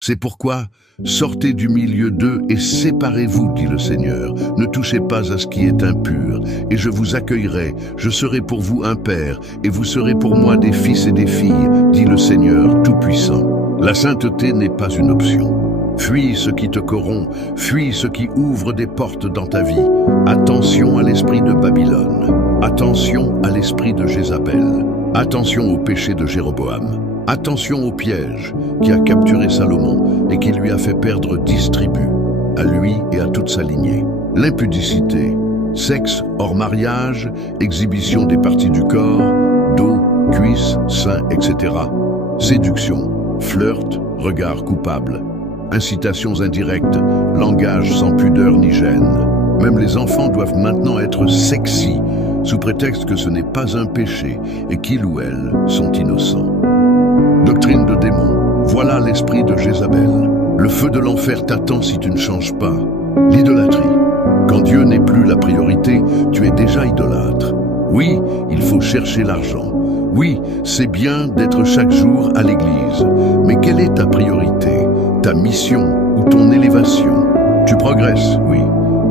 C'est pourquoi, sortez du milieu d'eux et séparez-vous, dit le Seigneur. Ne touchez pas à ce qui est impur, et je vous accueillerai. Je serai pour vous un père, et vous serez pour moi des fils et des filles, dit le Seigneur Tout-Puissant. La sainteté n'est pas une option. Fuis ce qui te corrompt, fuis ce qui ouvre des portes dans ta vie. Attention à l'esprit de Babylone, attention à l'esprit de Jézabel, attention au péché de Jéroboam. Attention au piège qui a capturé Salomon et qui lui a fait perdre 10 tribus, à lui et à toute sa lignée. L'impudicité, sexe hors mariage, exhibition des parties du corps, dos, cuisses, seins, etc. Séduction, flirt, regard coupable, incitations indirectes, langage sans pudeur ni gêne. Même les enfants doivent maintenant être sexy, sous prétexte que ce n'est pas un péché et qu'ils ou elles sont innocents. Doctrine de démon, voilà l'esprit de Jézabel. Le feu de l'enfer t'attend si tu ne changes pas. L'idolâtrie. Quand Dieu n'est plus la priorité, tu es déjà idolâtre. Oui, il faut chercher l'argent. Oui, c'est bien d'être chaque jour à l'église. Mais quelle est ta priorité? Ta mission ou ton élévation? Tu progresses, oui.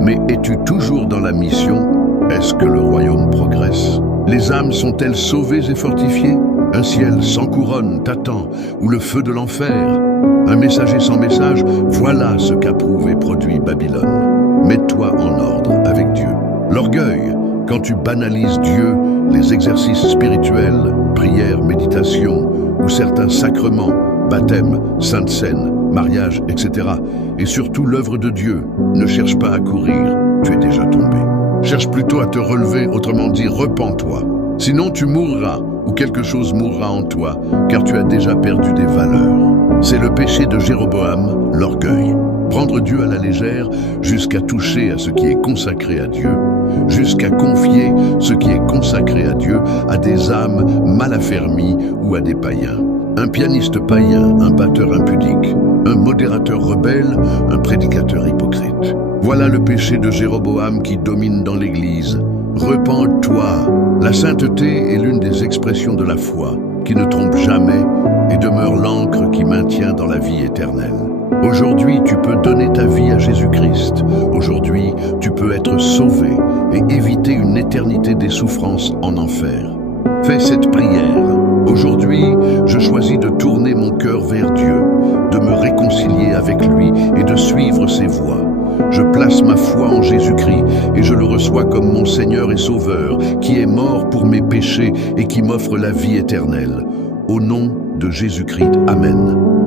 Mais es-tu toujours dans la mission? Est-ce que le royaume progresse? Les âmes sont-elles sauvées et fortifiées? Un ciel sans couronne t'attend, ou le feu de l'enfer. Un messager sans message, voilà ce qu'approuve et produit Babylone. Mets-toi en ordre avec Dieu. L'orgueil, quand tu banalises Dieu, les exercices spirituels, prière, méditation, ou certains sacrements, baptême, sainte seine, mariage, etc. Et surtout l'œuvre de Dieu, ne cherche pas à courir, tu es déjà tombé. Cherche plutôt à te relever, autrement dit, repens-toi. Sinon tu mourras, ou quelque chose mourra en toi, car tu as déjà perdu des valeurs. C'est le péché de Jéroboam, l'orgueil. Prendre Dieu à la légère jusqu'à toucher à ce qui est consacré à Dieu, jusqu'à confier ce qui est consacré à Dieu à des âmes mal affermies ou à des païens. Un pianiste païen, un batteur impudique, un modérateur rebelle, un prédicateur hypocrite. Voilà le péché de Jéroboam qui domine dans l'Église. Repens-toi. La sainteté est l'une des expressions de la foi, qui ne trompe jamais et demeure l'encre qui maintient dans la vie éternelle. Aujourd'hui, tu peux donner ta vie à Jésus-Christ. Aujourd'hui, tu peux être sauvé et éviter une éternité des souffrances en enfer. Fais cette prière. Aujourd'hui, je choisis de tourner mon cœur vers Dieu, de me réconcilier avec lui et de suivre ses voies. Je place ma foi en Jésus-Christ et je le reçois comme mon Seigneur et Sauveur, qui est mort pour mes péchés et qui m'offre la vie éternelle. Au nom de Jésus-Christ, Amen.